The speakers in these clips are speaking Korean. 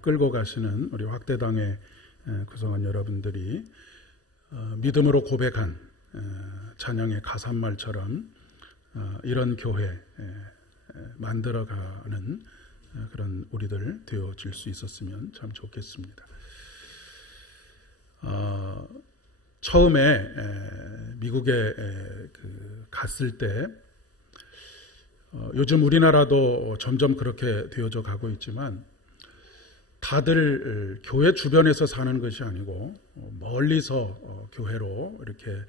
끌고 가시는 우리 확대당의 구성원 여러분들이 믿음으로 고백한 찬양의 가사말처럼 이런 교회 만들어가는 그런 우리들 되어질 수 있었으면 참 좋겠습니다. 처음에 미국에 갔을 때 요즘 우리나라도 점점 그렇게 되어져 가고 있지만 다들 교회 주변에서 사는 것이 아니고 멀리서 교회로 이렇게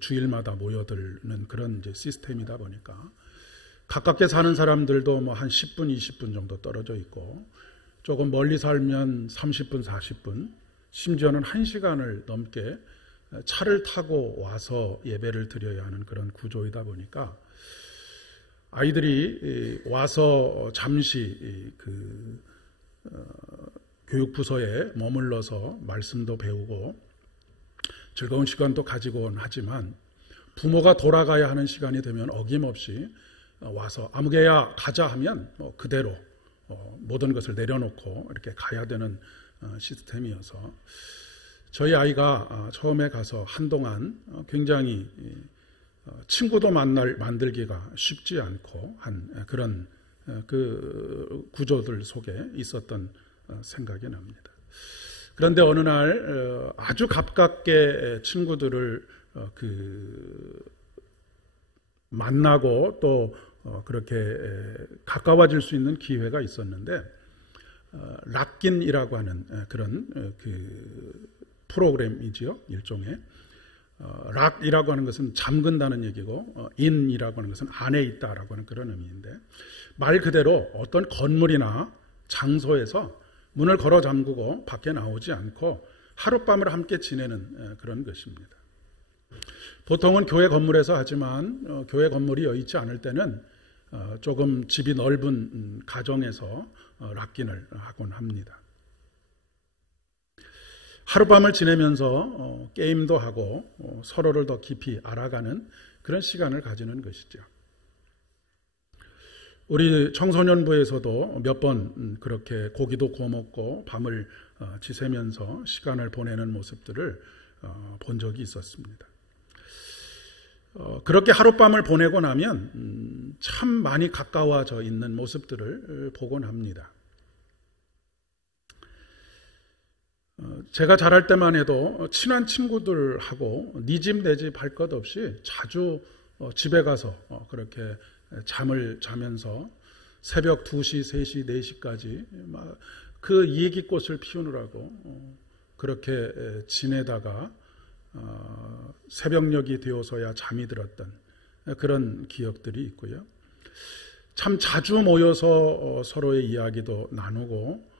주일마다 모여드는 그런 이제 시스템이다 보니까 가깝게 사는 사람들도 뭐 한 10분, 20분 정도 떨어져 있고 조금 멀리 살면 30분, 40분, 심지어는 1시간을 넘게 차를 타고 와서 예배를 드려야 하는 그런 구조이다 보니까 아이들이 와서 잠시 교육부서에 머물러서 말씀도 배우고 즐거운 시간도 가지곤 하지만 부모가 돌아가야 하는 시간이 되면 어김없이 와서 아무개야 가자 하면 그대로 모든 것을 내려놓고 이렇게 가야 되는 시스템이어서 저희 아이가 처음에 가서 한동안 굉장히 친구도 만들기가 쉽지 않고 한 그런 그 구조들 속에 있었던 생각이 납니다. 그런데 어느 날 아주 가깝게 친구들을 만나고 또 그렇게 가까워질 수 있는 기회가 있었는데 락긴이라고 하는 그런 프로그램이지요. 일종의 락이라고 하는 것은 잠근다는 얘기고 인이라고 하는 것은 안에 있다라고 하는 그런 의미인데 말 그대로 어떤 건물이나 장소에서 문을 걸어 잠그고 밖에 나오지 않고 하룻밤을 함께 지내는 그런 것입니다. 보통은 교회 건물에서 하지만 교회 건물이 여의치 않을 때는 조금 집이 넓은 가정에서 락긴을 하곤 합니다. 하룻밤을 지내면서 게임도 하고 서로를 더 깊이 알아가는 그런 시간을 가지는 것이죠. 우리 청소년부에서도 몇 번 그렇게 고기도 구워 먹고 밤을 지새면서 시간을 보내는 모습들을 본 적이 있었습니다. 그렇게 하룻밤을 보내고 나면 참 많이 가까워져 있는 모습들을 보곤 합니다. 제가 자랄 때만 해도 친한 친구들하고 네 집 내 집 할 것 없이 자주 집에 가서 그렇게 잠을 자면서 새벽 2시, 3시, 4시까지 그 얘기꽃을 피우느라고 그렇게 지내다가 새벽녘이 되어서야 잠이 들었던 그런 기억들이 있고요. 참 자주 모여서 서로의 이야기도 나누고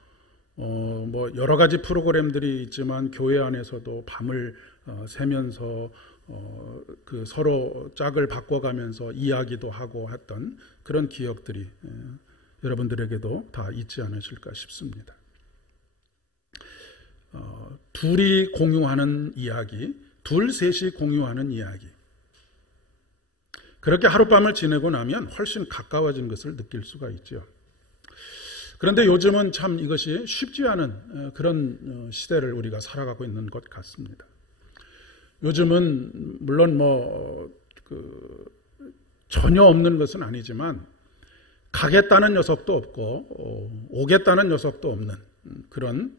여러 가지 프로그램들이 있지만 교회 안에서도 밤을 새면서 서로 짝을 바꿔가면서 이야기도 하고 했던 그런 기억들이 여러분들에게도 다 있지 않으실까 싶습니다. 둘이 공유하는 이야기, 셋이 공유하는 이야기. 그렇게 하룻밤을 지내고 나면 훨씬 가까워진 것을 느낄 수가 있죠. 그런데 요즘은 참 이것이 쉽지 않은 그런 시대를 우리가 살아가고 있는 것 같습니다. 요즘은 물론 전혀 없는 것은 아니지만 가겠다는 녀석도 없고 오겠다는 녀석도 없는 그런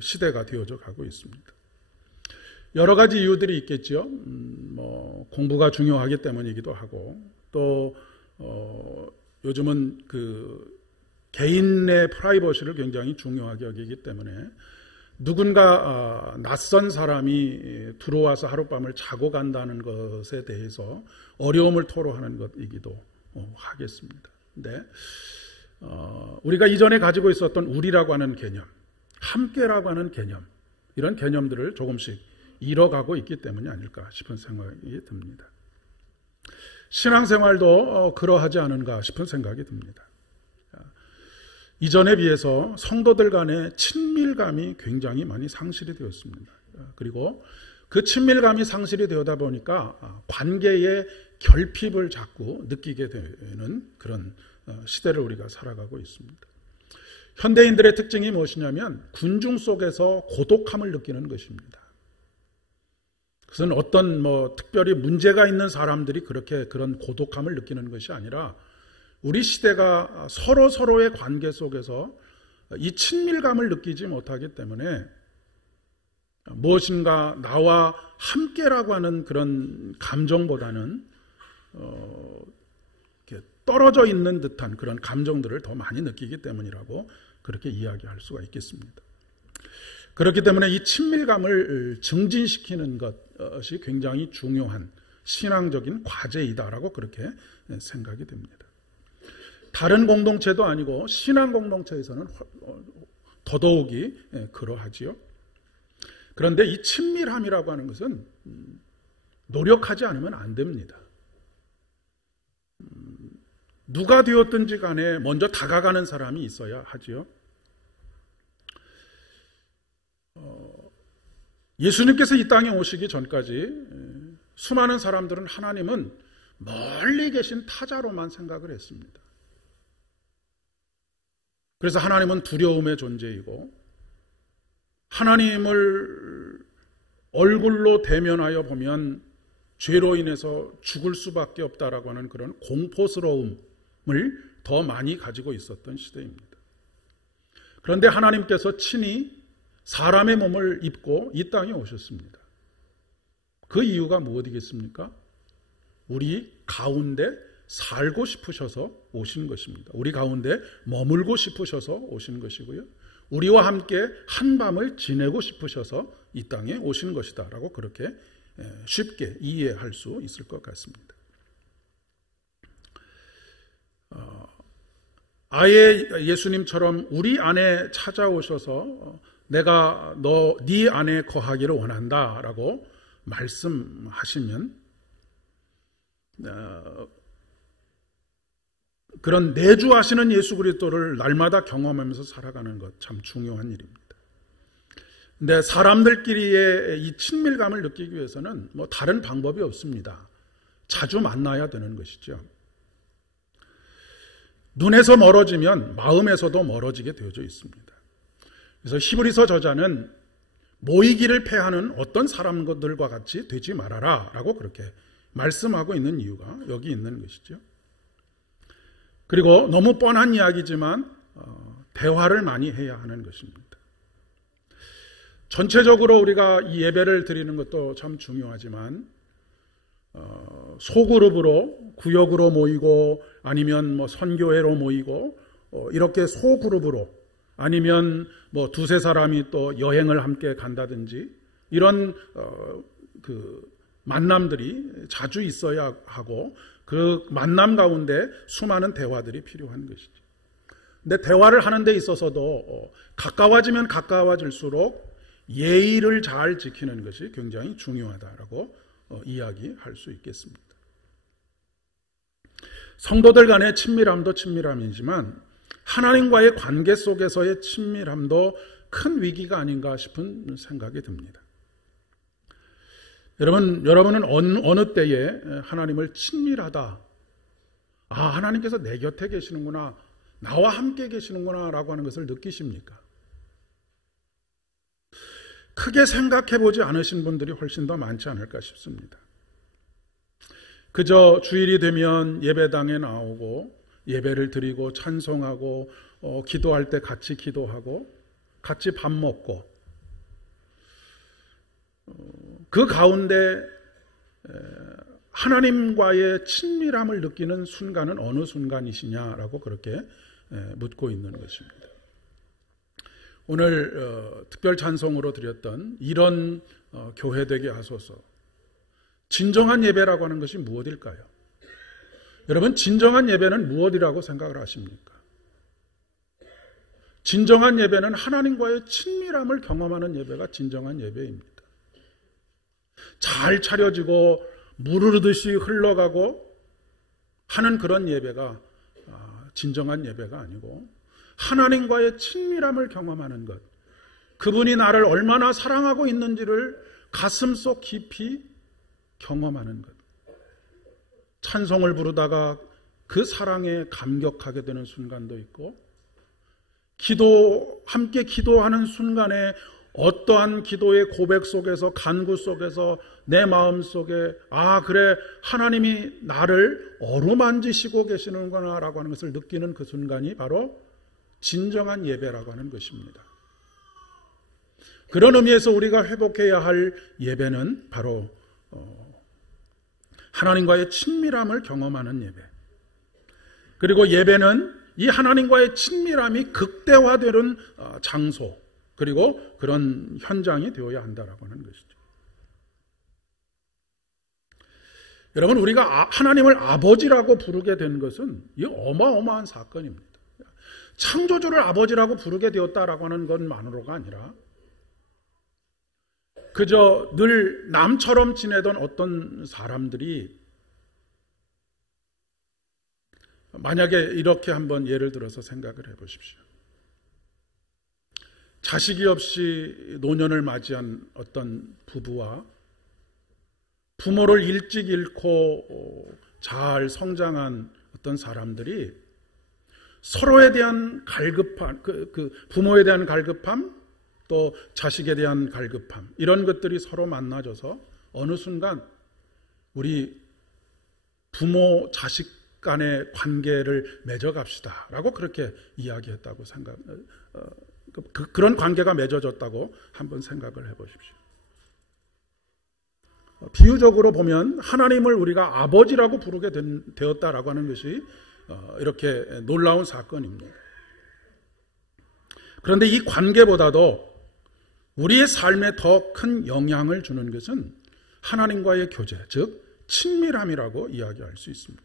시대가 되어져 가고 있습니다. 여러 가지 이유들이 있겠죠. 공부가 중요하기 때문이기도 하고 또 요즘은 개인의 프라이버시를 굉장히 중요하게 여기기 때문에 누군가 낯선 사람이 들어와서 하룻밤을 자고 간다는 것에 대해서 어려움을 토로하는 것이기도 하겠습니다. 근데 우리가 이전에 가지고 있었던 우리라고 하는 개념, 함께라고 하는 개념, 이런 개념들을 조금씩 잃어가고 있기 때문이 아닐까 싶은 생각이 듭니다. 신앙생활도 그러하지 않은가 싶은 생각이 듭니다. 이전에 비해서 성도들 간의 친밀감이 굉장히 많이 상실이 되었습니다. 그리고 그 친밀감이 상실이 되다 보니까 관계의 결핍을 자꾸 느끼게 되는 그런 시대를 우리가 살아가고 있습니다. 현대인들의 특징이 무엇이냐면 군중 속에서 고독함을 느끼는 것입니다. 그것은 어떤 특별히 문제가 있는 사람들이 그렇게 그런 고독함을 느끼는 것이 아니라 우리 시대가 서로의 관계 속에서 이 친밀감을 느끼지 못하기 때문에 무엇인가 나와 함께라고 하는 그런 감정보다는 떨어져 있는 듯한 그런 감정들을 더 많이 느끼기 때문이라고 그렇게 이야기할 수가 있겠습니다. 그렇기 때문에 이 친밀감을 증진시키는 것이 굉장히 중요한 신앙적인 과제이다라고 그렇게 생각이 됩니다. 다른 공동체도 아니고 신앙 공동체에서는 더더욱이 그러하지요. 그런데 이 친밀함이라고 하는 것은 노력하지 않으면 안 됩니다. 누가 되었든지 간에 먼저 다가가는 사람이 있어야 하지요. 예수님께서 이 땅에 오시기 전까지 수많은 사람들은 하나님은 멀리 계신 타자로만 생각을 했습니다. 그래서 하나님은 두려움의 존재이고 하나님을 얼굴로 대면하여 보면 죄로 인해서 죽을 수밖에 없다라고 하는 그런 공포스러움을 더 많이 가지고 있었던 시대입니다. 그런데 하나님께서 친히 사람의 몸을 입고 이 땅에 오셨습니다. 그 이유가 무엇이겠습니까? 우리 가운데 살고 싶으셔서 오신 것입니다. 우리 가운데 머물고 싶으셔서 오신 것이고요. 우리와 함께 한밤을 지내고 싶으셔서 이 땅에 오신 것이다 라고 그렇게 쉽게 이해할 수 있을 것 같습니다. 아예 예수님처럼 우리 안에 찾아오셔서 내가 네 안에 거하기를 원한다 라고 말씀하시면 그런 내주하시는 예수 그리스도를 날마다 경험하면서 살아가는 것 참 중요한 일입니다. 근데 사람들끼리의 이 친밀감을 느끼기 위해서는 다른 방법이 없습니다. 자주 만나야 되는 것이죠. 눈에서 멀어지면 마음에서도 멀어지게 되어져 있습니다. 그래서 히브리서 저자는 모이기를 패하는 어떤 사람들과 같이 되지 말아라 라고 그렇게 말씀하고 있는 이유가 여기 있는 것이죠. 그리고 너무 뻔한 이야기지만 대화를 많이 해야 하는 것입니다. 전체적으로 우리가 이 예배를 드리는 것도 참 중요하지만 소그룹으로 구역으로 모이고 아니면 선교회로 모이고 이렇게 소그룹으로 아니면 두세 사람이 또 여행을 함께 간다든지 이런 만남들이 자주 있어야 하고 그 만남 가운데 수많은 대화들이 필요한 것이죠. 근데 대화를 하는 데 있어서도 가까워지면 가까워질수록 예의를 잘 지키는 것이 굉장히 중요하다라고 이야기할 수 있겠습니다. 성도들 간의 친밀함도 친밀함이지만 하나님과의 관계 속에서의 친밀함도 큰 위기가 아닌가 싶은 생각이 듭니다. 여러분은 어느 때에 하나님을 친밀하다, 하나님께서 내 곁에 계시는구나, 나와 함께 계시는구나 라고 하는 것을 느끼십니까? 크게 생각해 보지 않으신 분들이 훨씬 더 많지 않을까 싶습니다. 그저 주일이 되면 예배당에 나오고 예배를 드리고 찬송하고 기도할 때 같이 기도하고 같이 밥 먹고 그 가운데 하나님과의 친밀함을 느끼는 순간은 어느 순간이시냐라고 그렇게 묻고 있는 것입니다. 오늘 특별 찬송으로 드렸던 이런 교회 되게 하소서. 진정한 예배라고 하는 것이 무엇일까요? 여러분, 진정한 예배는 무엇이라고 생각을 하십니까? 진정한 예배는 하나님과의 친밀함을 경험하는 예배가 진정한 예배입니다. 잘 차려지고 무르르듯이 흘러가고 하는 그런 예배가 진정한 예배가 아니고 하나님과의 친밀함을 경험하는 것, 그분이 나를 얼마나 사랑하고 있는지를 가슴속 깊이 경험하는 것. 찬송을 부르다가 그 사랑에 감격하게 되는 순간도 있고, 함께 기도하는 순간에 어떠한 기도의 고백 속에서, 간구 속에서 내 마음 속에 그래, 하나님이 나를 어루만지시고 계시는구나 라고 하는 것을 느끼는 그 순간이 바로 진정한 예배라고 하는 것입니다. 그런 의미에서 우리가 회복해야 할 예배는 바로 하나님과의 친밀함을 경험하는 예배. 그리고 예배는 이 하나님과의 친밀함이 극대화되는 장소, 그리고 그런 현장이 되어야 한다라고 하는 것이죠. 여러분, 우리가 하나님을 아버지라고 부르게 된 것은 이 어마어마한 사건입니다. 창조주를 아버지라고 부르게 되었다라고 하는 것만으로가 아니라 그저 늘 남처럼 지내던 어떤 사람들이 만약에 이렇게 한번 예를 들어서 생각을 해보십시오. 자식이 없이 노년을 맞이한 어떤 부부와 부모를 일찍 잃고 잘 성장한 어떤 사람들이 서로에 대한 갈급함, 부모에 대한 갈급함, 또 자식에 대한 갈급함, 이런 것들이 서로 만나져서 어느 순간 우리 부모 자식 간의 관계를 맺어갑시다 라고 그렇게 이야기했다고 그런 관계가 맺어졌다고 한번 생각을 해보십시오. 비유적으로 보면 하나님을 우리가 아버지라고 부르게 되었다라고 하는 것이 이렇게 놀라운 사건입니다. 그런데 이 관계보다도 우리의 삶에 더 큰 영향을 주는 것은 하나님과의 교제, 즉 친밀함이라고 이야기할 수 있습니다.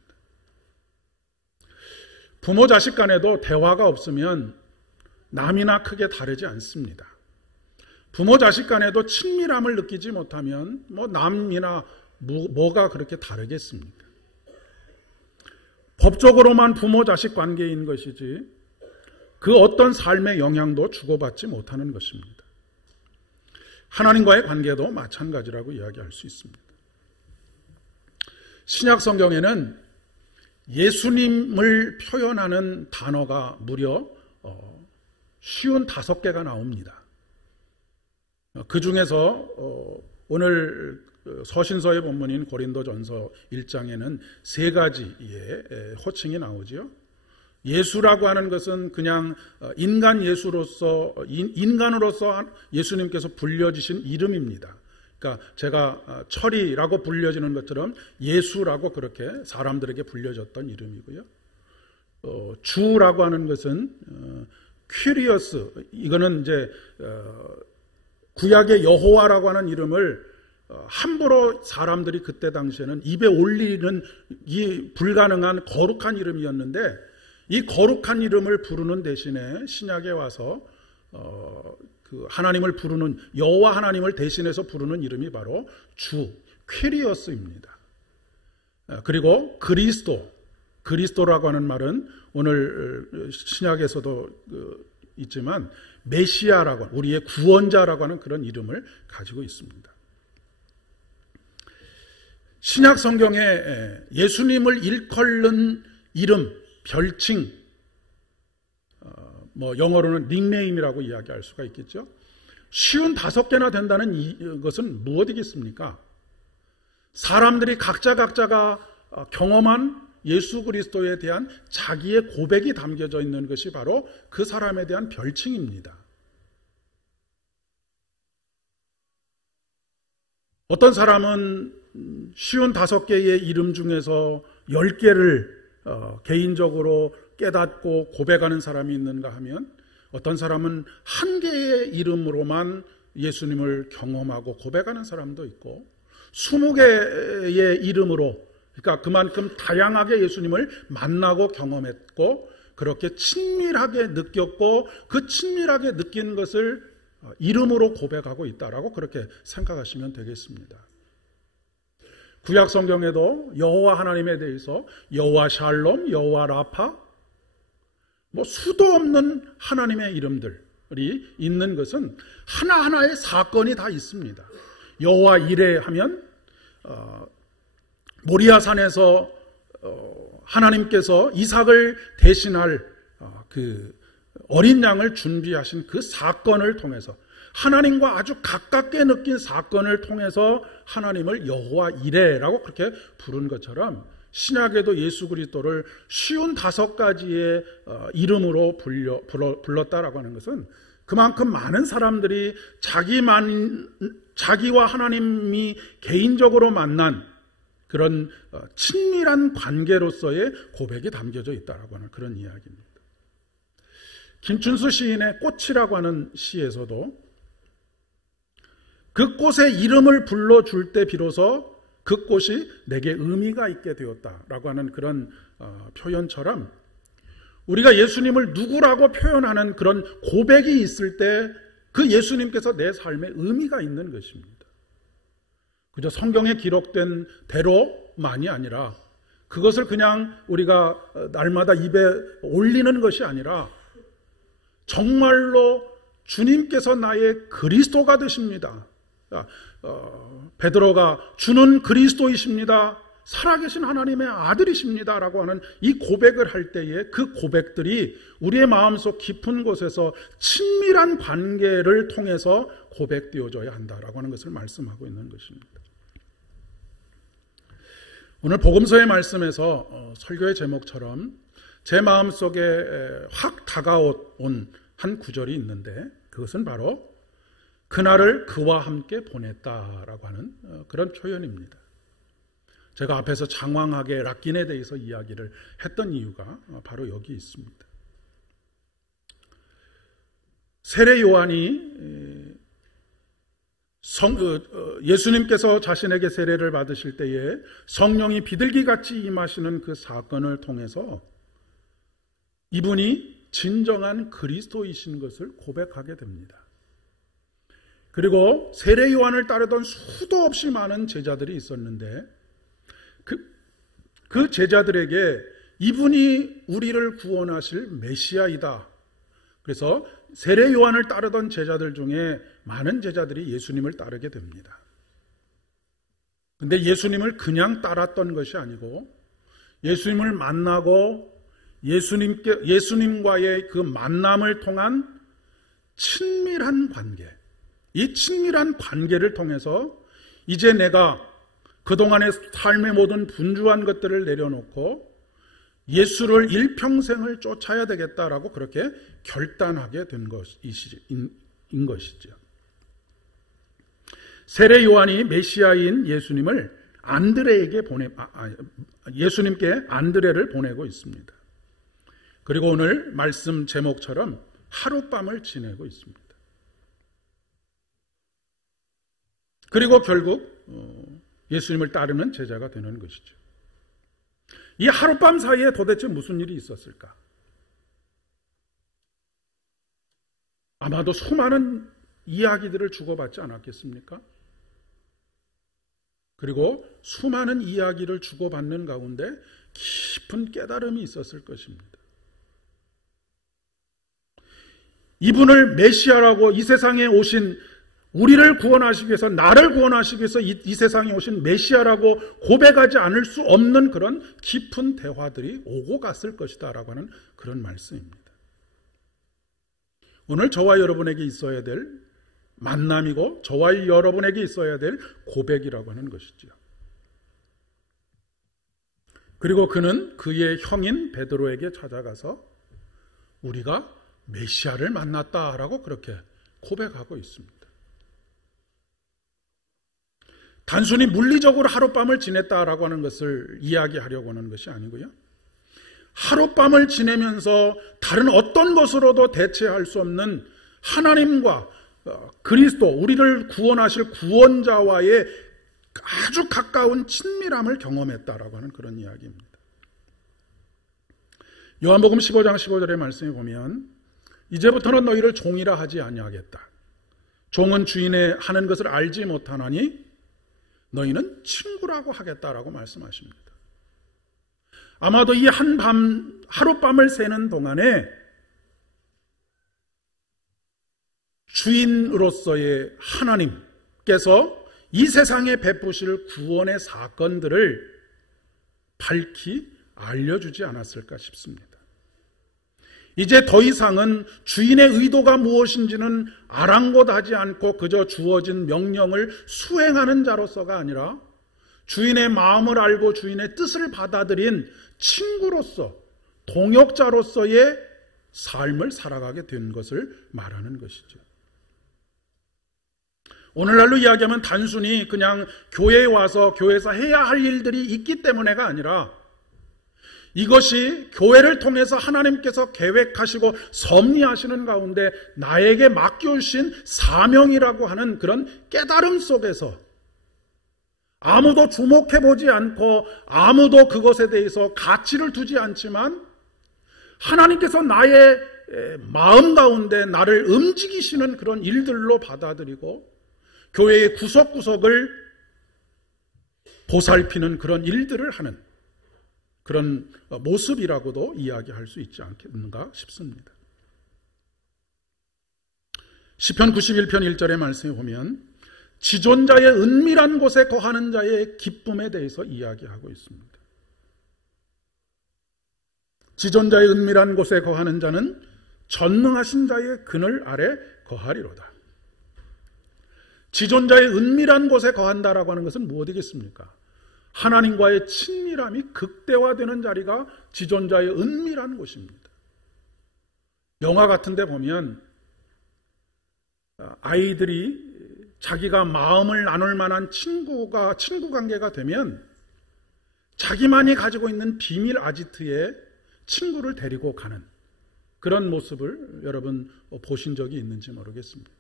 부모 자식 간에도 대화가 없으면 남이나 크게 다르지 않습니다. 부모 자식 간에도 친밀함을 느끼지 못하면 남이나 뭐가 그렇게 다르겠습니까? 법적으로만 부모 자식 관계인 것이지 그 어떤 삶의 영향도 주고받지 못하는 것입니다. 하나님과의 관계도 마찬가지라고 이야기할 수 있습니다. 신약 성경에는 예수님을 표현하는 단어가 무려 55개가 나옵니다. 그 중에서 오늘 서신서의 본문인 고린도전서 1장에는 3가지의 호칭이 나오죠. 예수라고 하는 것은 그냥 인간 예수로서, 인간으로서 예수님께서 불려지신 이름입니다. 그러니까 제가 철이라고 불려지는 것처럼 예수라고 그렇게 사람들에게 불려졌던 이름이고요. 주라고 하는 것은 퀴리어스, 이거는 이제 구약의 여호와라고 하는 이름을 함부로 사람들이 그때 당시에는 입에 올리는 이 불가능한 거룩한 이름이었는데, 이 거룩한 이름을 부르는 대신에 신약에 와서 그 하나님을 부르는, 여호와 하나님을 대신해서 부르는 이름이 바로 주, 퀴리어스입니다. 그리고 그리스도라고 하는 말은 오늘 신약에서도 있지만 메시아라고, 우리의 구원자라고 하는 그런 이름을 가지고 있습니다. 신약 성경에 예수님을 일컬는 이름, 별칭, 영어로는 닉네임이라고 이야기할 수가 있겠죠. 55개나 된다는 것은 무엇이겠습니까? 사람들이 각자가 경험한 예수 그리스도에 대한 자기의 고백이 담겨져 있는 것이 바로 그 사람에 대한 별칭입니다. 어떤 사람은 55개의 이름 중에서 10개를 개인적으로 깨닫고 고백하는 사람이 있는가 하면, 어떤 사람은 한 개의 이름으로만 예수님을 경험하고 고백하는 사람도 있고, 20개의 이름으로, 그러니까 그만큼 다양하게 예수님을 만나고 경험했고 그렇게 친밀하게 느꼈고 그 친밀하게 느낀 것을 이름으로 고백하고 있다라고 그렇게 생각하시면 되겠습니다. 구약 성경에도 여호와 하나님에 대해서 여호와 샬롬, 여호와 라파, 수도 없는 하나님의 이름들이 있는 것은 하나하나의 사건이 다 있습니다. 여호와 이레 하면 모리아산에서 하나님께서 이삭을 대신할 그 어린 양을 준비하신 그 사건을 통해서, 하나님과 아주 가깝게 느낀 사건을 통해서 하나님을 여호와 이레라고 그렇게 부른 것처럼, 신약에도 예수 그리스도를 55가지의 이름으로 불렀다라고 하는 것은 그만큼 많은 사람들이 자기와 하나님이 개인적으로 만난 그런 친밀한 관계로서의 고백이 담겨져 있다라고 하는 그런 이야기입니다. 김춘수 시인의 꽃이라고 하는 시에서도 그 꽃의 이름을 불러줄 때 비로소 그 꽃이 내게 의미가 있게 되었다라고 하는 그런 표현처럼, 우리가 예수님을 누구라고 표현하는 그런 고백이 있을 때 그 예수님께서 내 삶에 의미가 있는 것입니다. 그저 성경에 기록된 대로만이 아니라, 그것을 그냥 우리가 날마다 입에 올리는 것이 아니라 정말로 주님께서 나의 그리스도가 되십니다. 베드로가 주는 그리스도이십니다, 살아계신 하나님의 아들이십니다 라고 하는 이 고백을 할 때에 그 고백들이 우리의 마음속 깊은 곳에서 친밀한 관계를 통해서 고백되어져야 한다라고 하는 것을 말씀하고 있는 것입니다. 오늘 복음서의 말씀에서 설교의 제목처럼 제 마음속에 확 다가온 한 구절이 있는데, 그것은 바로 그날을 그와 함께 보냈다라고 하는 그런 표현입니다. 제가 앞에서 장황하게 락긴에 대해서 이야기를 했던 이유가 바로 여기 있습니다. 세례 요한이 예수님께서 자신에게 세례를 받으실 때에 성령이 비둘기같이 임하시는 그 사건을 통해서 이분이 진정한 그리스도이신 것을 고백하게 됩니다. 그리고 세례 요한을 따르던 수도 없이 많은 제자들이 있었는데, 그 제자들에게 이분이 우리를 구원하실 메시아이다. 그래서 세례 요한을 따르던 제자들 중에 많은 제자들이 예수님을 따르게 됩니다. 그런데 예수님을 그냥 따랐던 것이 아니고, 예수님을 만나고 예수님과의 그 만남을 통한 친밀한 관계, 이 친밀한 관계를 통해서 이제 내가 그동안의 삶의 모든 분주한 것들을 내려놓고 예수를 일평생을 쫓아야 되겠다라고 그렇게 결단하게 된 것인 것이죠. 세례 요한이 메시아인 예수님을 예수님께 안드레를 보내고 있습니다. 그리고 오늘 말씀 제목처럼 하룻밤을 지내고 있습니다. 그리고 결국 예수님을 따르는 제자가 되는 것이죠. 이 하룻밤 사이에 도대체 무슨 일이 있었을까? 아마도 수많은 이야기들을 주고받지 않았겠습니까? 그리고 수많은 이야기를 주고받는 가운데 깊은 깨달음이 있었을 것입니다. 이분을 메시아라고, 이 세상에 오신, 우리를 구원하시기 위해서, 나를 구원하시기 위해서 이 세상에 오신 메시아라고 고백하지 않을 수 없는 그런 깊은 대화들이 오고 갔을 것이다 라고 하는 그런 말씀입니다. 오늘 저와 여러분에게 있어야 될 만남이고, 저와 여러분에게 있어야 될 고백이라고 하는 것이죠. 그리고 그는 그의 형인 베드로에게 찾아가서 우리가 메시아를 만났다라고 그렇게 고백하고 있습니다. 단순히 물리적으로 하룻밤을 지냈다라고 하는 것을 이야기하려고 하는 것이 아니고요, 하룻밤을 지내면서 다른 어떤 것으로도 대체할 수 없는 하나님과 그리스도, 우리를 구원하실 구원자와의 아주 가까운 친밀함을 경험했다라고 하는 그런 이야기입니다. 요한복음 15장 15절의 말씀에 보면, 이제부터는 너희를 종이라 하지 아니하겠다. 종은 주인의 하는 것을 알지 못하나니 너희는 친구라고 하겠다라고 말씀하십니다. 아마도 이 하룻밤을 새는 동안에 주인으로서의 하나님께서 이 세상에 베푸실 구원의 사건들을 밝히 알려주지 않았을까 싶습니다. 이제 더 이상은 주인의 의도가 무엇인지는 아랑곳하지 않고 그저 주어진 명령을 수행하는 자로서가 아니라 주인의 마음을 알고 주인의 뜻을 받아들인 친구로서, 동역자로서의 삶을 살아가게 된 것을 말하는 것이죠. 오늘날로 이야기하면 단순히 그냥 교회에 와서 교회에서 해야 할 일들이 있기 때문에가 아니라 이것이 교회를 통해서 하나님께서 계획하시고 섭리하시는 가운데 나에게 맡겨주신 사명이라고 하는 그런 깨달음 속에서 아무도 주목해보지 않고 아무도 그것에 대해서 가치를 두지 않지만 하나님께서 나의 마음 가운데 나를 움직이시는 그런 일들로 받아들이고 교회의 구석구석을 보살피는 그런 일들을 하는 그런 모습이라고도 이야기할 수 있지 않겠는가 싶습니다. 시편 91편 1절의 말씀에 보면 지존자의 은밀한 곳에 거하는 자의 기쁨에 대해서 이야기하고 있습니다. 지존자의 은밀한 곳에 거하는 자는 전능하신 자의 그늘 아래 거하리로다. 지존자의 은밀한 곳에 거한다라고 하는 것은 무엇이겠습니까? 하나님과의 친밀함이 극대화되는 자리가 지존자의 은밀한 곳입니다. 영화 같은 데 보면 아이들이 자기가 마음을 나눌 만한 친구 관계가 되면 자기만이 가지고 있는 비밀 아지트에 친구를 데리고 가는 그런 모습을 여러분 보신 적이 있는지 모르겠습니다.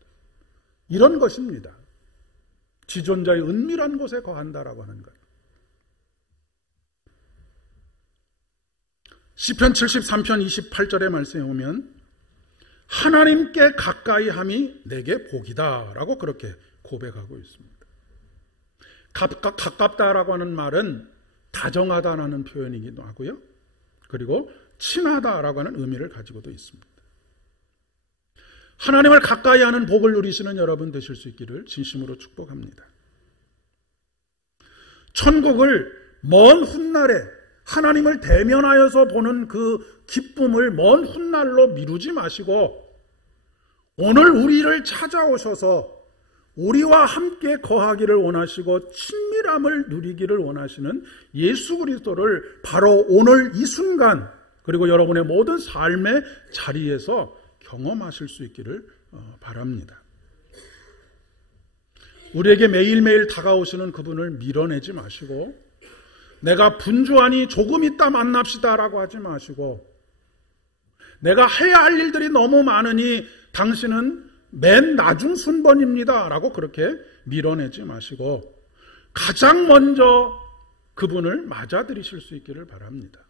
이런 것입니다. 지존자의 은밀한 곳에 거한다라고 하는 것. 시편 73편 28절의 말씀에 오면 하나님께 가까이함이 내게 복이다 라고 그렇게 고백하고 있습니다. 가깝다라고 하는 말은 다정하다라는 표현이기도 하고요. 그리고 친하다라고 하는 의미를 가지고도 있습니다. 하나님을 가까이 하는 복을 누리시는 여러분 되실 수 있기를 진심으로 축복합니다. 천국을 먼 훗날에 하나님을 대면하여서 보는 그 기쁨을 먼 훗날로 미루지 마시고 오늘 우리를 찾아오셔서 우리와 함께 거하기를 원하시고 친밀함을 누리기를 원하시는 예수 그리스도를 바로 오늘 이 순간 그리고 여러분의 모든 삶의 자리에서 경험하실 수 있기를 바랍니다. 우리에게 매일매일 다가오시는 그분을 밀어내지 마시고 내가 분주하니 조금 있다 만납시다라고 하지 마시고 내가 해야 할 일들이 너무 많으니 당신은 맨 나중 순번입니다 라고 그렇게 밀어내지 마시고 가장 먼저 그분을 맞아들이실 수 있기를 바랍니다.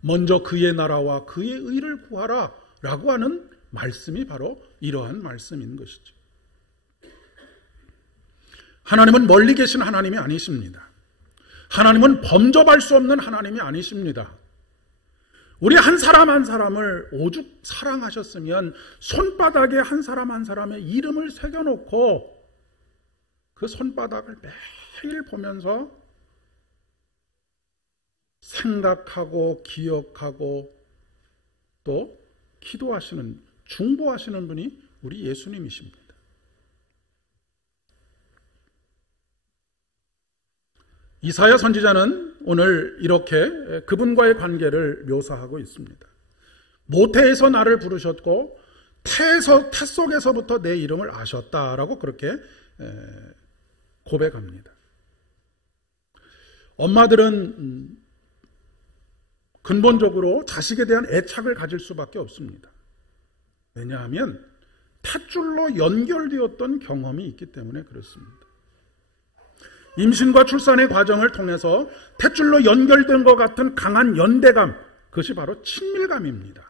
먼저 그의 나라와 그의 의를 구하라 라고 하는 말씀이 바로 이러한 말씀인 것이죠. 하나님은 멀리 계신 하나님이 아니십니다. 하나님은 범접할 수 없는 하나님이 아니십니다. 우리 한 사람 한 사람을 오죽 사랑하셨으면 손바닥에 한 사람 한 사람의 이름을 새겨놓고 그 손바닥을 매일 보면서 생각하고 기억하고 또 기도하시는 중보하시는 분이 우리 예수님이십니다. 이사야 선지자는 오늘 이렇게 그분과의 관계를 묘사하고 있습니다. 모태에서 나를 부르셨고 태 속에서부터 내 이름을 아셨다라고 그렇게 고백합니다. 엄마들은 근본적으로 자식에 대한 애착을 가질 수밖에 없습니다. 왜냐하면 탯줄로 연결되었던 경험이 있기 때문에 그렇습니다. 임신과 출산의 과정을 통해서 탯줄로 연결된 것 같은 강한 연대감, 그것이 바로 친밀감입니다.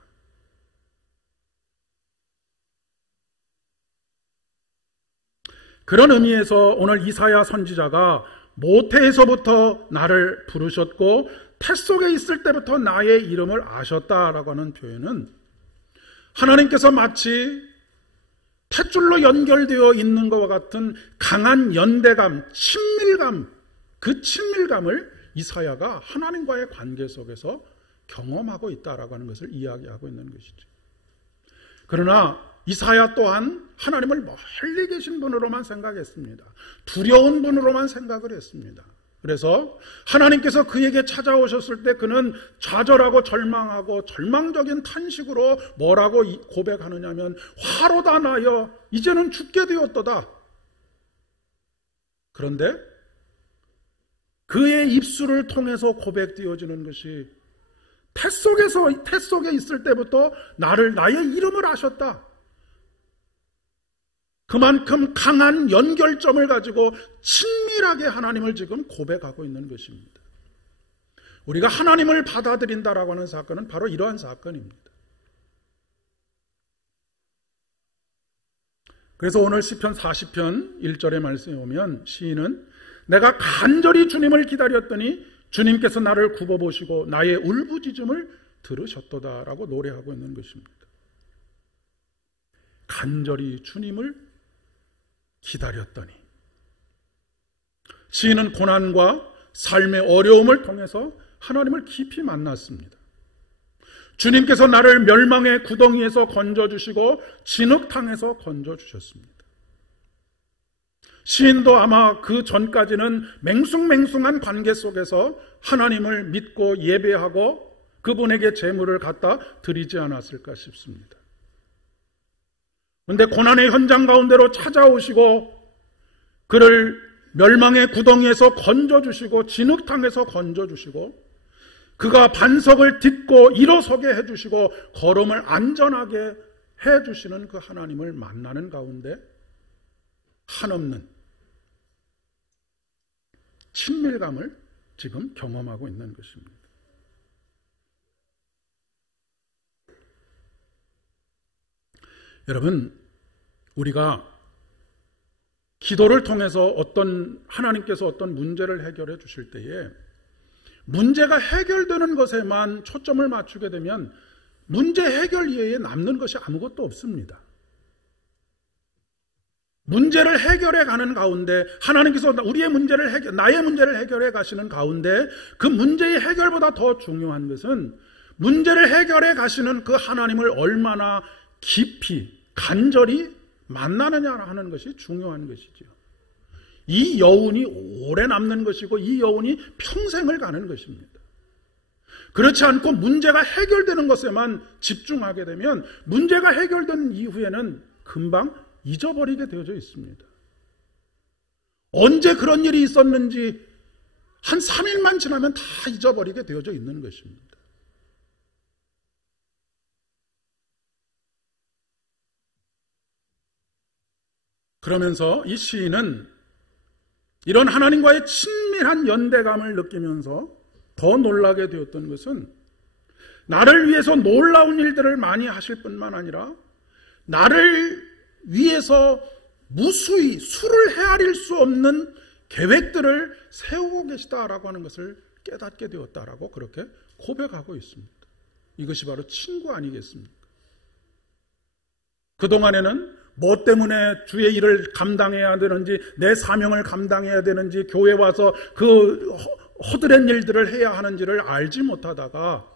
그런 의미에서 오늘 이사야 선지자가 모태에서부터 나를 부르셨고 뱃속에 있을 때부터 나의 이름을 아셨다라고 하는 표현은 하나님께서 마치 탯줄로 연결되어 있는 것과 같은 강한 연대감, 친밀감, 그 친밀감을 이사야가 하나님과의 관계 속에서 경험하고 있다라고 하는 것을 이야기하고 있는 것이죠. 그러나 이사야 또한 하나님을 멀리 계신 분으로만 생각했습니다. 두려운 분으로만 생각을 했습니다. 그래서 하나님께서 그에게 찾아오셨을 때 그는 좌절하고 절망하고 절망적인 탄식으로 뭐라고 고백하느냐면 화로 다 나여 이제는 죽게 되었도다. 그런데 그의 입술을 통해서 고백되어지는 것이 태 속에 있을 때부터 나의 이름을 아셨다. 그만큼 강한 연결점을 가지고 친밀하게 하나님을 지금 고백하고 있는 것입니다. 우리가 하나님을 받아들인다라고 하는 사건은 바로 이러한 사건입니다. 그래서 오늘 시편 40편 1절의 말씀에 오면 시인은 내가 간절히 주님을 기다렸더니 주님께서 나를 굽어보시고 나의 울부짖음을 들으셨도다라고 노래하고 있는 것입니다. 간절히 주님을 기다렸더니 시인은 고난과 삶의 어려움을 통해서 하나님을 깊이 만났습니다. 주님께서 나를 멸망의 구덩이에서 건져주시고 진흙탕에서 건져주셨습니다. 시인도 아마 그 전까지는 맹숭맹숭한 관계 속에서 하나님을 믿고 예배하고 그분에게 제물을 갖다 드리지 않았을까 싶습니다. 그런데 고난의 현장 가운데로 찾아오시고 그를 멸망의 구덩이에서 건져주시고 진흙탕에서 건져주시고 그가 반석을 딛고 일어서게 해주시고 걸음을 안전하게 해주시는 그 하나님을 만나는 가운데 한없는 친밀감을 지금 경험하고 있는 것입니다. 여러분, 우리가 기도를 통해서 하나님께서 어떤 문제를 해결해 주실 때에 문제가 해결되는 것에만 초점을 맞추게 되면 문제 해결 이외에 남는 것이 아무것도 없습니다. 문제를 해결해 가는 가운데 하나님께서 나의 문제를 해결해 가시는 가운데 그 문제의 해결보다 더 중요한 것은 문제를 해결해 가시는 그 하나님을 얼마나 깊이 간절히 만나느냐 하는 것이 중요한 것이죠. 이 여운이 오래 남는 것이고 이 여운이 평생을 가는 것입니다. 그렇지 않고 문제가 해결되는 것에만 집중하게 되면 문제가 해결된 이후에는 금방 잊어버리게 되어져 있습니다. 언제 그런 일이 있었는지 한 3일만 지나면 다 잊어버리게 되어져 있는 것입니다. 그러면서 이 시인은 이런 하나님과의 친밀한 연대감을 느끼면서 더 놀라게 되었던 것은 나를 위해서 놀라운 일들을 많이 하실 뿐만 아니라 나를 위해서 무수히 수를 헤아릴 수 없는 계획들을 세우고 계시다라고 하는 것을 깨닫게 되었다라고 그렇게 고백하고 있습니다. 이것이 바로 친구 아니겠습니까? 그동안에는 뭐 때문에 주의 일을 감당해야 되는지 내 사명을 감당해야 되는지 교회 와서 그 허드렛 일들을 해야 하는지를 알지 못하다가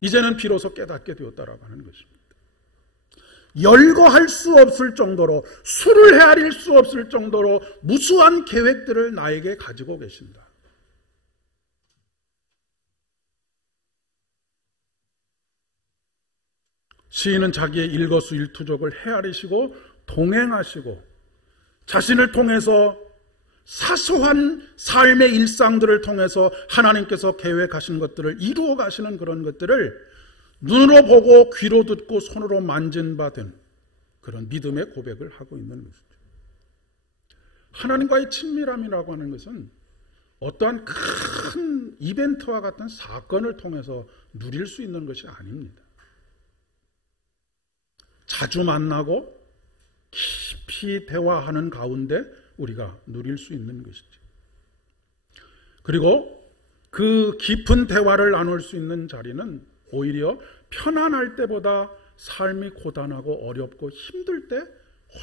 이제는 비로소 깨닫게 되었다라고 하는 것입니다. 열거할 수 없을 정도로 수를 헤아릴 수 없을 정도로 무수한 계획들을 나에게 가지고 계신다. 시인은 자기의 일거수일투족을 헤아리시고 동행하시고 자신을 통해서 사소한 삶의 일상들을 통해서 하나님께서 계획하신 것들을 이루어 가시는 그런 것들을 눈으로 보고 귀로 듣고 손으로 만진 바 된 그런 믿음의 고백을 하고 있는 것이죠. 하나님과의 친밀함이라고 하는 것은 어떠한 큰 이벤트와 같은 사건을 통해서 누릴 수 있는 것이 아닙니다. 자주 만나고 깊이 대화하는 가운데 우리가 누릴 수 있는 것이죠. 그리고 그 깊은 대화를 나눌 수 있는 자리는 오히려 편안할 때보다 삶이 고단하고 어렵고 힘들 때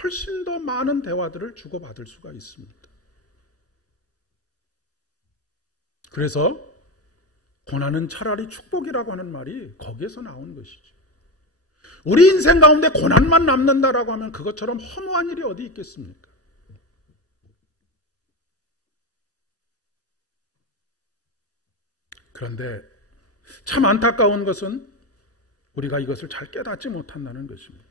훨씬 더 많은 대화들을 주고받을 수가 있습니다. 그래서 고난은 차라리 축복이라고 하는 말이 거기에서 나온 것이죠. 우리 인생 가운데 고난만 남는다라고 하면 그것처럼 허무한 일이 어디 있겠습니까? 그런데 참 안타까운 것은 우리가 이것을 잘 깨닫지 못한다는 것입니다.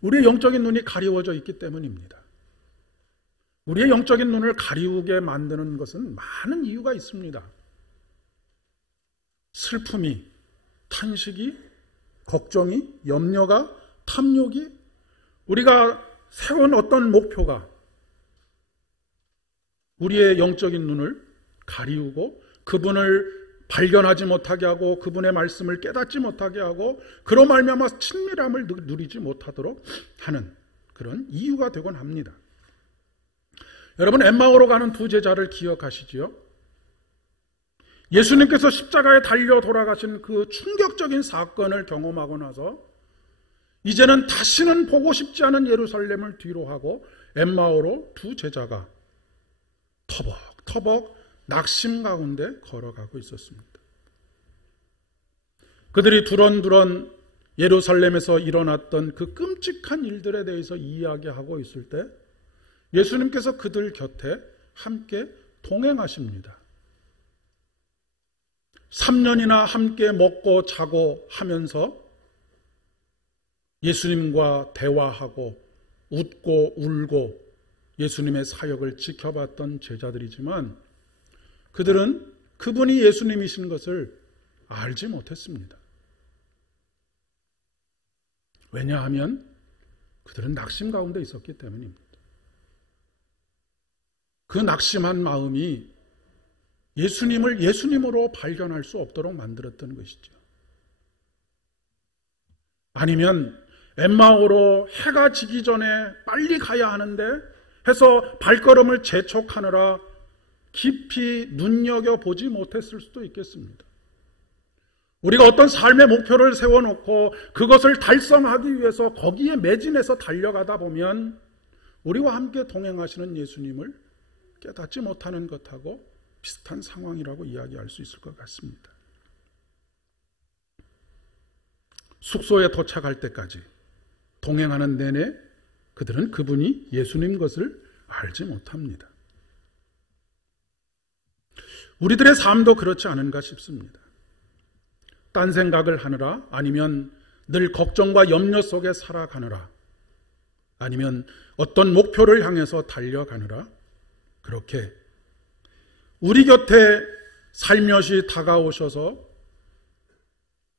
우리의 영적인 눈이 가리워져 있기 때문입니다. 우리의 영적인 눈을 가리우게 만드는 것은 많은 이유가 있습니다. 슬픔이, 탄식이, 걱정이, 염려가, 탐욕이, 우리가 세운 어떤 목표가 우리의 영적인 눈을 가리우고 그분을 발견하지 못하게 하고 그분의 말씀을 깨닫지 못하게 하고 그로 말미암아 친밀함을 누리지 못하도록 하는 그런 이유가 되곤 합니다. 여러분, 엠마오로 가는 두 제자를 기억하시지요? 예수님께서 십자가에 달려 돌아가신 그 충격적인 사건을 경험하고 나서 이제는 다시는 보고 싶지 않은 예루살렘을 뒤로 하고 엠마오로 두 제자가 터벅터벅 낙심 가운데 걸어가고 있었습니다. 그들이 두런두런 예루살렘에서 일어났던 그 끔찍한 일들에 대해서 이야기하고 있을 때 예수님께서 그들 곁에 함께 동행하십니다. 3년이나 함께 먹고 자고 하면서 예수님과 대화하고 웃고 울고 예수님의 사역을 지켜봤던 제자들이지만 그들은 그분이 예수님이신 것을 알지 못했습니다. 왜냐하면 그들은 낙심 가운데 있었기 때문입니다. 그 낙심한 마음이 예수님을 예수님으로 발견할 수 없도록 만들었던 것이죠. 아니면 엠마오로 해가 지기 전에 빨리 가야 하는데 해서 발걸음을 재촉하느라 깊이 눈여겨보지 못했을 수도 있겠습니다. 우리가 어떤 삶의 목표를 세워놓고 그것을 달성하기 위해서 거기에 매진해서 달려가다 보면 우리와 함께 동행하시는 예수님을 깨닫지 못하는 것하고 비슷한 상황이라고 이야기할 수 있을 것 같습니다. 숙소에 도착할 때까지 동행하는 내내 그들은 그분이 예수님 것을 알지 못합니다. 우리들의 삶도 그렇지 않은가 싶습니다. 딴 생각을 하느라, 아니면 늘 걱정과 염려 속에 살아가느라, 아니면 어떤 목표를 향해서 달려가느라 그렇게 우리 곁에 살며시 다가오셔서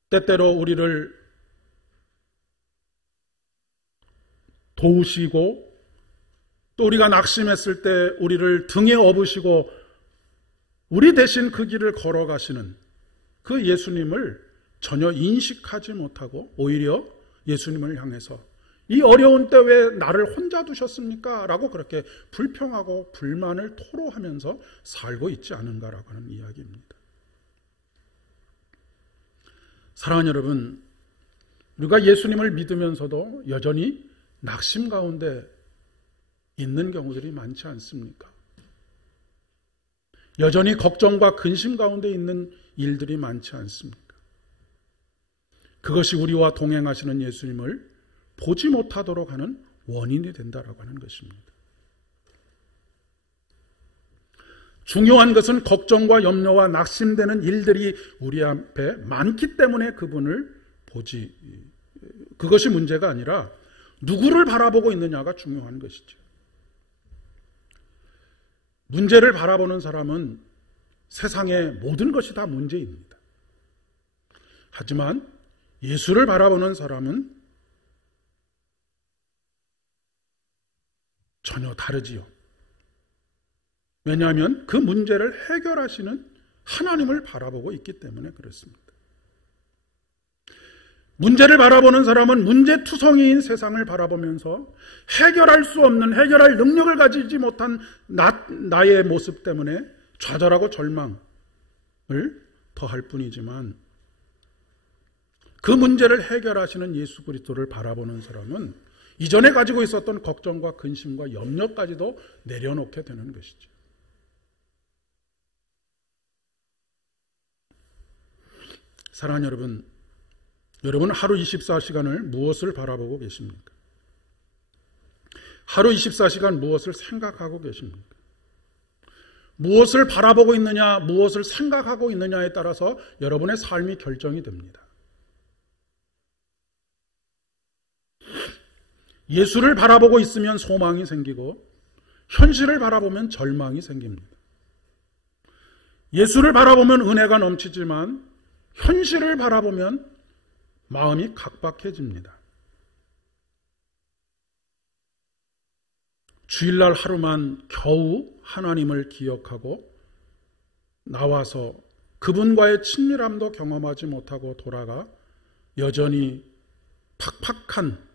때때로 우리를 도우시고 또 우리가 낙심했을 때 우리를 등에 업으시고 우리 대신 그 길을 걸어가시는 그 예수님을 전혀 인식하지 못하고 오히려 예수님을 향해서 이 어려운 때 왜 나를 혼자 두셨습니까? 라고 그렇게 불평하고 불만을 토로하면서 살고 있지 않은가라고 하는 이야기입니다. 사랑하는 여러분, 우리가 예수님을 믿으면서도 여전히 낙심 가운데 있는 경우들이 많지 않습니까? 여전히 걱정과 근심 가운데 있는 일들이 많지 않습니까? 그것이 우리와 동행하시는 예수님을 보지 못하도록 하는 원인이 된다라고 하는 것입니다. 중요한 것은 걱정과 염려와 낙심되는 일들이 우리 앞에 많기 때문에 그분을 그것이 문제가 아니라 누구를 바라보고 있느냐가 중요한 것이죠. 문제를 바라보는 사람은 세상의 모든 것이 다 문제입니다. 하지만 예수를 바라보는 사람은 전혀 다르지요. 왜냐하면 그 문제를 해결하시는 하나님을 바라보고 있기 때문에 그렇습니다. 문제를 바라보는 사람은 문제투성이인 세상을 바라보면서 해결할 수 없는, 해결할 능력을 가지지 못한 나의 모습 때문에 좌절하고 절망을 더할 뿐이지만 그 문제를 해결하시는 예수 그리스도를 바라보는 사람은 이전에 가지고 있었던 걱정과 근심과 염려까지도 내려놓게 되는 것이죠. 사랑하는 여러분, 여러분은 하루 24시간을 무엇을 바라보고 계십니까? 하루 24시간 무엇을 생각하고 계십니까? 무엇을 바라보고 있느냐, 무엇을 생각하고 있느냐에 따라서 여러분의 삶이 결정이 됩니다. 예수를 바라보고 있으면 소망이 생기고 현실을 바라보면 절망이 생깁니다. 예수를 바라보면 은혜가 넘치지만 현실을 바라보면 마음이 각박해집니다. 주일날 하루만 겨우 하나님을 기억하고 나와서 그분과의 친밀함도 경험하지 못하고 돌아가 여전히 팍팍한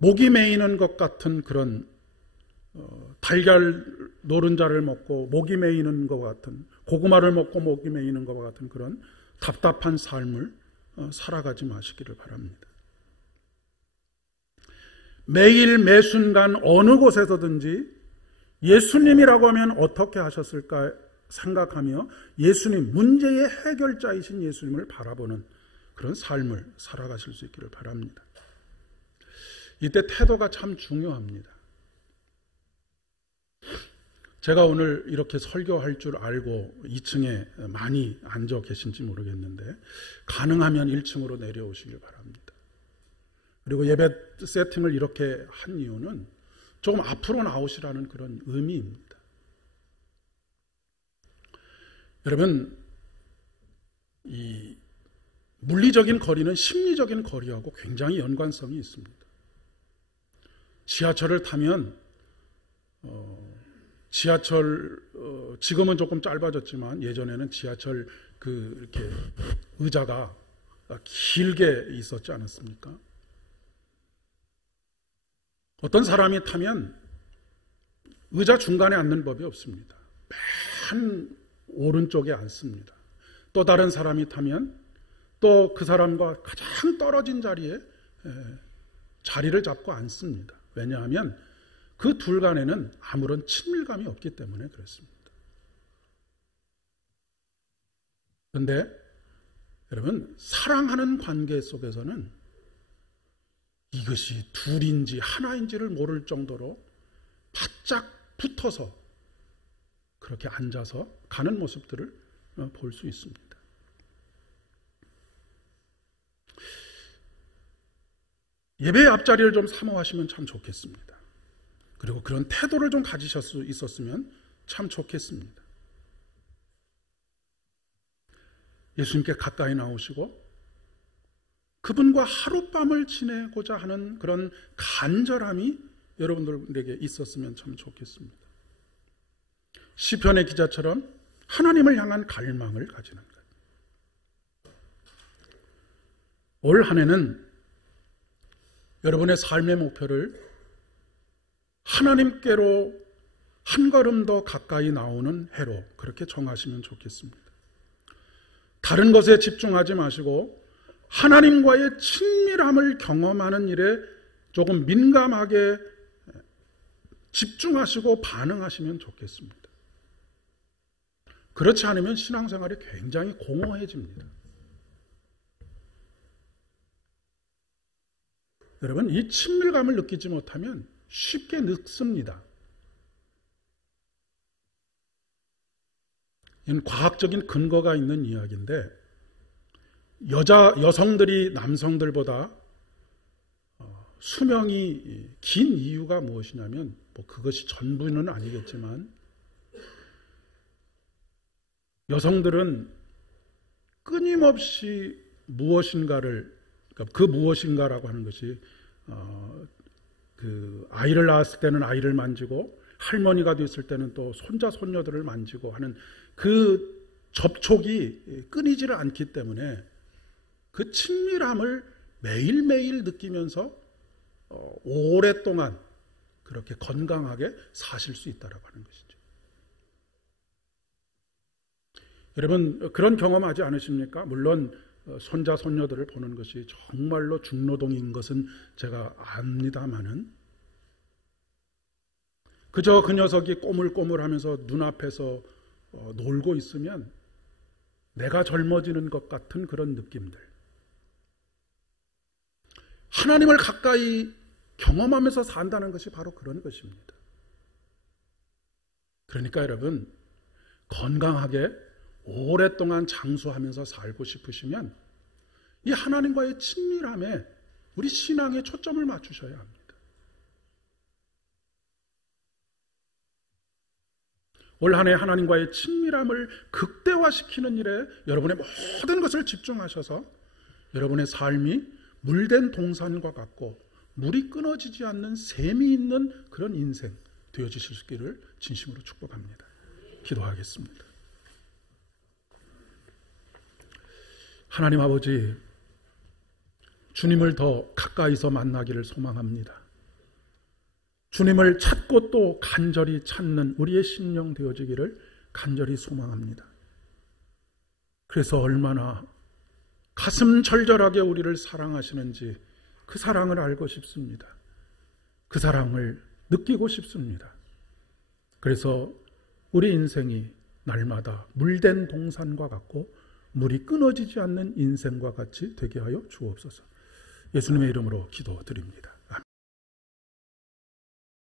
목이 메이는 것 같은 그런 달걀 노른자를 먹고 목이 메이는 것 같은, 고구마를 먹고 목이 메이는 것 같은 그런 답답한 삶을 살아가지 마시기를 바랍니다. 매일 매순간 어느 곳에서든지 예수님이라고 하면 어떻게 하셨을까 생각하며 예수님, 문제의 해결자이신 예수님을 바라보는 그런 삶을 살아가실 수 있기를 바랍니다. 이때 태도가 참 중요합니다. 제가 오늘 이렇게 설교할 줄 알고 2층에 많이 앉아 계신지 모르겠는데 가능하면 1층으로 내려오시길 바랍니다. 그리고 예배 세팅을 이렇게 한 이유는 조금 앞으로 나오시라는 그런 의미입니다. 여러분, 이 물리적인 거리는 심리적인 거리하고 굉장히 연관성이 있습니다. 지하철을 타면 지금은 조금 짧아졌지만 예전에는 지하철 이렇게 의자가 길게 있었지 않았습니까? 어떤 사람이 타면 의자 중간에 앉는 법이 없습니다. 맨 오른쪽에 앉습니다. 또 다른 사람이 타면 또 그 사람과 가장 떨어진 자리에 자리를 잡고 앉습니다. 왜냐하면 그 둘 간에는 아무런 친밀감이 없기 때문에 그렇습니다. 그런데 여러분, 사랑하는 관계 속에서는 이것이 둘인지 하나인지를 모를 정도로 바짝 붙어서 그렇게 앉아서 가는 모습들을 볼 수 있습니다. 예배의 앞자리를 좀 사모하시면 참 좋겠습니다. 그리고 그런 태도를 좀 가지실 수 있었으면 참 좋겠습니다. 예수님께 가까이 나오시고 그분과 하룻밤을 지내고자 하는 그런 간절함이 여러분들에게 있었으면 참 좋겠습니다. 시편의 기자처럼 하나님을 향한 갈망을 가지는 것. 올 한 해는 여러분의 삶의 목표를 하나님께로 한 걸음 더 가까이 나오는 해로 그렇게 정하시면 좋겠습니다. 다른 것에 집중하지 마시고 하나님과의 친밀함을 경험하는 일에 조금 민감하게 집중하시고 반응하시면 좋겠습니다. 그렇지 않으면 신앙생활이 굉장히 공허해집니다. 여러분, 이 친밀감을 느끼지 못하면 쉽게 늙습니다. 이건 과학적인 근거가 있는 이야기인데 여성들이 남성들보다 수명이 긴 이유가 무엇이냐면 그것이 전부는 아니겠지만 여성들은 끊임없이 무엇인가를, 그 무엇인가라고 하는 것이 아이를 낳았을 때는 아이를 만지고 할머니가 됐을 때는 또 손자 손녀들을 만지고 하는 그 접촉이 끊이지를 않기 때문에 그 친밀함을 매일매일 느끼면서 오랫동안 그렇게 건강하게 사실 수 있다라고 하는 것이죠. 여러분, 그런 경험하지 않으십니까? 물론 손자 손녀들을 보는 것이 정말로 중노동인 것은 제가 압니다마는 그저 그 녀석이 꼬물꼬물하면서 눈앞에서 놀고 있으면 내가 젊어지는 것 같은 그런 느낌들, 하나님을 가까이 경험하면서 산다는 것이 바로 그런 것입니다. 그러니까 여러분, 건강하게 오랫동안 장수하면서 살고 싶으시면 이 하나님과의 친밀함에 우리 신앙에 초점을 맞추셔야 합니다. 올 한 해 하나님과의 친밀함을 극대화시키는 일에 여러분의 모든 것을 집중하셔서 여러분의 삶이 물된 동산과 같고 물이 끊어지지 않는 샘이 있는 그런 인생 되어지실 수 있기를 진심으로 축복합니다. 기도하겠습니다. 하나님 아버지, 주님을 더 가까이서 만나기를 소망합니다. 주님을 찾고 또 간절히 찾는 우리의 심령 되어지기를 간절히 소망합니다. 그래서 얼마나 가슴 절절하게 우리를 사랑하시는지 그 사랑을 알고 싶습니다. 그 사랑을 느끼고 싶습니다. 그래서 우리 인생이 날마다 물된 동산과 같고 물이 끊어지지 않는 인생과 같이 되게 하여 주옵소서. 예수님의 이름으로 기도드립니다.